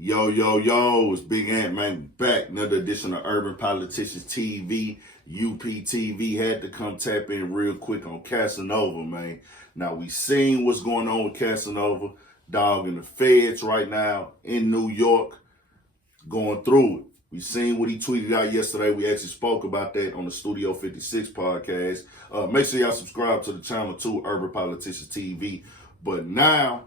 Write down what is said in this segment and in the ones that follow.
Yo, yo, yo, it's Big Ant Man back. Another edition of Urban Politicians TV. UPTV had to come tap in real quick on Casanova, man. Now, we seen what's going on with Casanova, dog, in the feds right now in New York, going through it. We seen what he tweeted out yesterday. We actually spoke about that on the Studio 56 podcast. Make sure y'all subscribe to the channel too, Urban Politicians TV. But now,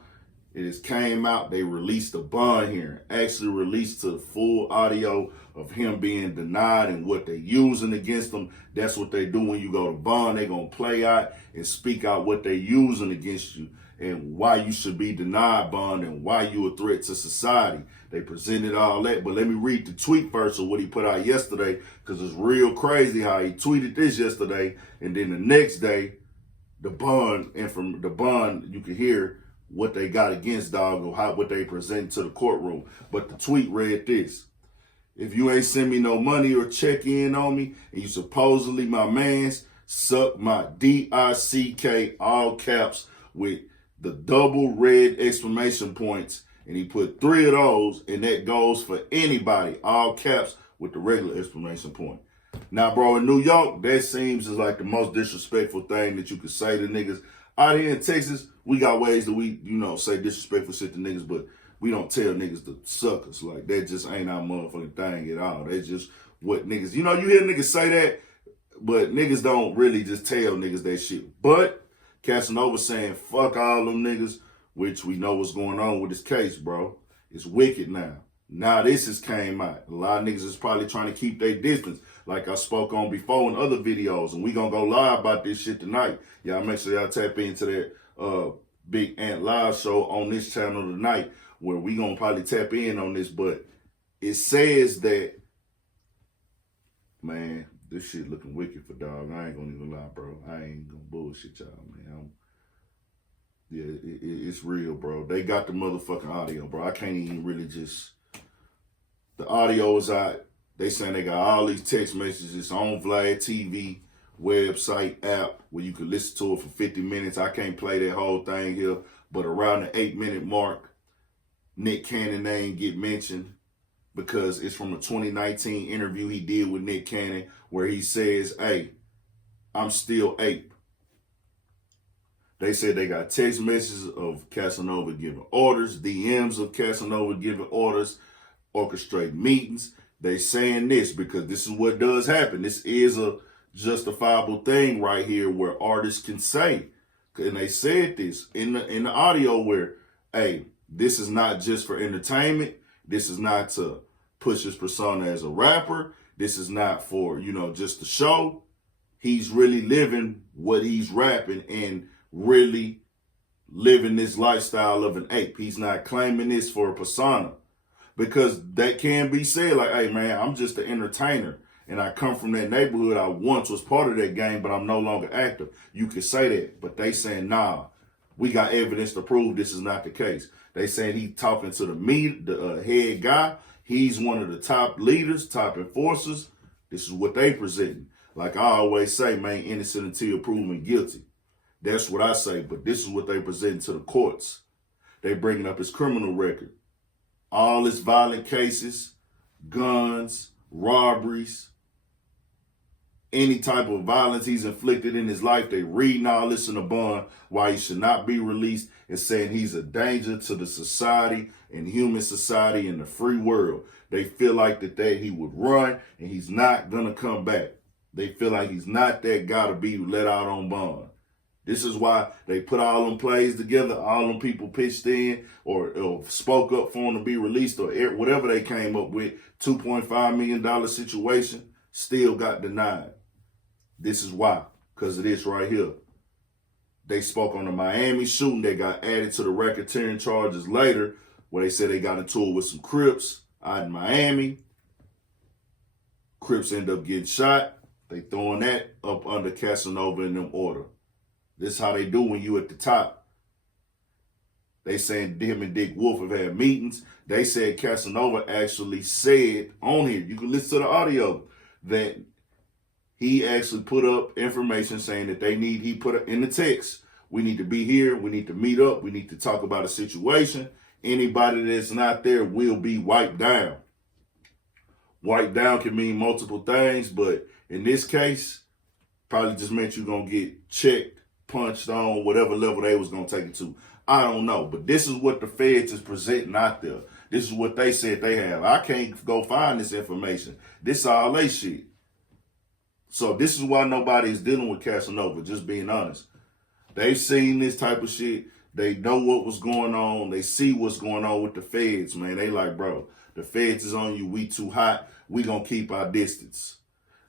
it has came out, they released a bond hearing, actually released the full audio of him being denied and what they're using against him. That's what they do when you go to bond. They're going to play out and speak out what they're using against you and why you should be denied bond and why you're a threat to society. They presented all that, but let me read the tweet first of what he put out yesterday, because it's real crazy how he tweeted this yesterday, and then the next day, the bond, and from the bond, you can hear what they got against dog or what they present to the courtroom. But the tweet read this: if you ain't send me no money or check in on me, and you supposedly my mans, suck my DICK, all caps, with the double red exclamation points. And he put 3 of those, and that goes for anybody, all caps, with the regular exclamation point. Now, bro, in New York, that seems is like the most disrespectful thing that you could say to niggas. Out here in Texas, we got ways that we, say disrespectful shit to niggas, but we don't tell niggas to suck us. Like, that just ain't our motherfucking thing at all. That's just what niggas, you hear niggas say that, but niggas don't really just tell niggas that shit. But Casanova saying, fuck all them niggas, which we know what's going on with this case, bro. It's wicked now. Now this has came out. A lot of niggas is probably trying to keep their distance, like I spoke on before in other videos, and we gonna go live about this shit tonight. Y'all make sure y'all tap into that Big Ant Live show on this channel tonight, where we gonna probably tap in on this. But it says that, man, this shit looking wicked for dog. I ain't gonna even lie, bro. I ain't gonna bullshit y'all, man. It's real, bro. They got the motherfucking audio, bro. I can't even really just... The audio is out. They saying they got all these text messages on Vlad TV website app where you can listen to it for 50 minutes. I can't play that whole thing here, but around the 8-minute mark, Nick Cannon name get mentioned because it's from a 2019 interview he did with Nick Cannon where he says, hey, I'm still ape. They said they got text messages of Casanova giving orders, DMs of Casanova giving orders, orchestrate meetings. They saying this because this is what does happen. This is a justifiable thing right here where artists can say, and they said this in the audio where, hey, this is not just for entertainment. This is not to push his persona as a rapper. This is not for, just the show. He's really living what he's rapping and really living this lifestyle of an ape. He's not claiming this for a persona. Because that can be said like, hey, man, I'm just an entertainer. And I come from that neighborhood. I once was part of that game, but I'm no longer active. You could say that. But they saying, nah, we got evidence to prove this is not the case. They saying he talking to the head guy. He's one of the top leaders, top enforcers. This is what they presenting. Like I always say, man, innocent until you're proven guilty. That's what I say. But this is what they present to the courts. They bringing up his criminal record. All his violent cases, guns, robberies, any type of violence he's inflicted in his life. They reading all this in a bond why he should not be released and saying he's a danger to the society and human society and the free world. They feel like that he would run and he's not going to come back. They feel like he's not that guy to be let out on bond. This is why they put all them plays together, all them people pitched in or spoke up for him to be released or whatever they came up with, $2.5 million situation, still got denied. This is why, because of this right here. They spoke on the Miami shooting. They got added to the racketeering charges later where they said they got into it with some Crips out in Miami. Crips end up getting shot. They throwing that up under Casanova in them order. This is how they do when you at the top. They saying him and Dick Wolf have had meetings. They said Casanova actually said on here, you can listen to the audio, that he actually put up information saying that he put it in the text. We need to be here. We need to meet up. We need to talk about a situation. Anybody that's not there will be wiped down. Wiped down can mean multiple things, but in this case, probably just meant you're going to get checked, punched on, whatever level they was going to take it to. I don't know, but this is what the feds is presenting out there. This is what they said they have. I can't go find this information. This is all they shit. So this is why nobody is dealing with Casanova, just being honest. They've seen this type of shit. They know what was going on. They see what's going on with the feds, man. They like, bro, the feds is on you. We too hot. We gonna keep our distance.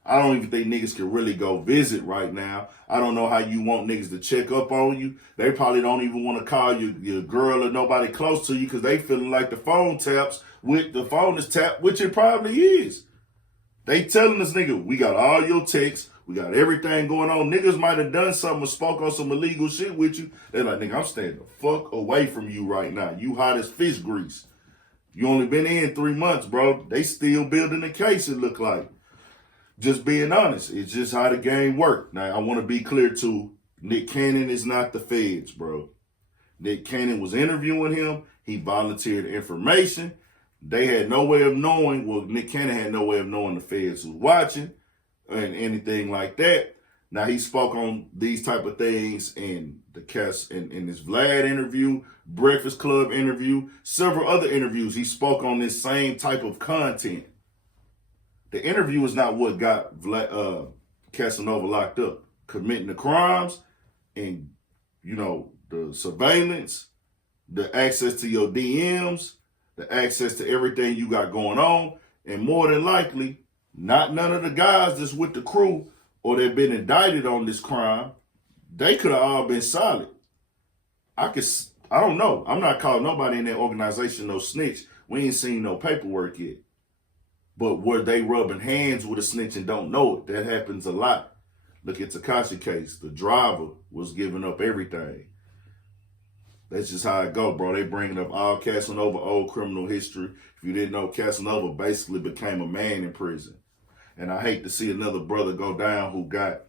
I don't even think niggas can really go visit right now. I don't know how you want niggas to check up on you. They probably don't even want to call your girl or nobody close to you because they feeling like the phone is tapped, which it probably is. They telling this nigga, we got all your texts, we got everything going on. Niggas might have done something or spoke on some illegal shit with you. They're like, nigga, I'm staying the fuck away from you right now. You hot as fish grease. You only been in 3 months, bro. They still building the case, it look like. Just being honest, it's just how the game worked. Now, I want to be clear too, Nick Cannon is not the feds, bro. Nick Cannon was interviewing him. He volunteered information. They had no way of knowing, well, Nick Cannon had no way of knowing the feds was watching and anything like that. Now, he spoke on these type of things in in his Vlad interview, Breakfast Club interview, several other interviews. He spoke on this same type of content. The interview is not what got Casanova locked up. Committing the crimes and, the surveillance, the access to your DMs, the access to everything you got going on, and more than likely, none of the guys that's with the crew or they've been indicted on this crime, they could have all been solid. I don't know. I'm not calling nobody in that organization no snitch. We ain't seen no paperwork yet. But were they rubbing hands with a snitch and don't know it? That happens a lot. Look at Tekashi case. The driver was giving up everything. That's just how it go, bro. They bringing up all Casanova old criminal history. If you didn't know, Casanova basically became a man in prison. And I hate to see another brother go down who got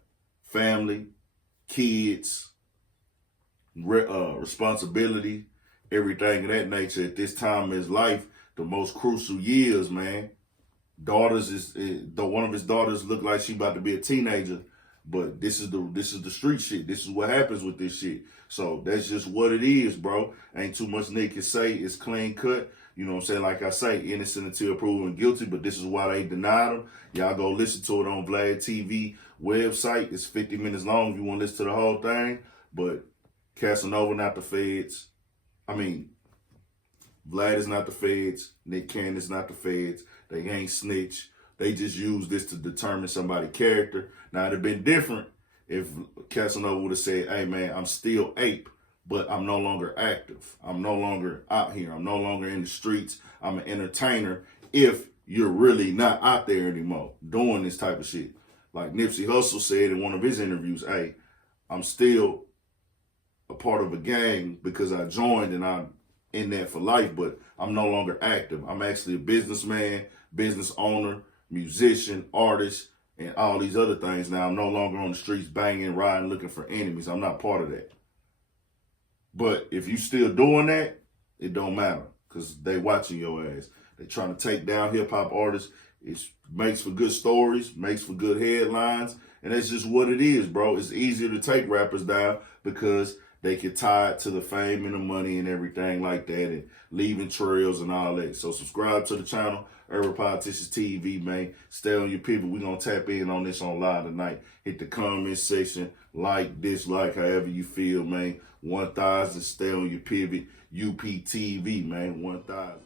family, kids, responsibility, everything of that nature at this time in his life, the most crucial years, man. Daughters one of his daughters look like she about to be a teenager, but this is the street shit. This is what happens with this shit. So that's just what it is, bro. Ain't too much Nick can say. It's clean cut. You know what I'm saying? Like I say, innocent until proven guilty, but this is why they denied him. Y'all go listen to it on Vlad TV website. It's 50 minutes long if you want to listen to the whole thing. But Casanova not the feds. Vlad is not the feds. Nick Cannon is not the feds. They ain't snitch. They just use this to determine somebody's character. Now, it'd have been different if Casanova would have said, hey, man, I'm still ape, but I'm no longer active. I'm no longer out here. I'm no longer in the streets. I'm an entertainer if you're really not out there anymore doing this type of shit. Like Nipsey Hussle said in one of his interviews, hey, I'm still a part of a gang because I joined and I'm in that for life, but I'm no longer active. I'm actually a businessman, business owner, musician, artist, and all these other things. Now I'm no longer on the streets banging, riding, looking for enemies. I'm not part of that. But if you still doing that, it don't matter because they watching your ass. They trying to take down hip-hop artists. It makes for good stories, makes for good headlines, and that's just what it is, bro. It's easier to take rappers down because they can tie it to the fame and the money and everything like that and leaving trails and all that. So subscribe to the channel, Urban Politicians TV, man. Stay on your pivot. We're going to tap in on this on live tonight. Hit the comment section, like, dislike, however you feel, man. 1,000, stay on your pivot. UPTV, man. 1,000.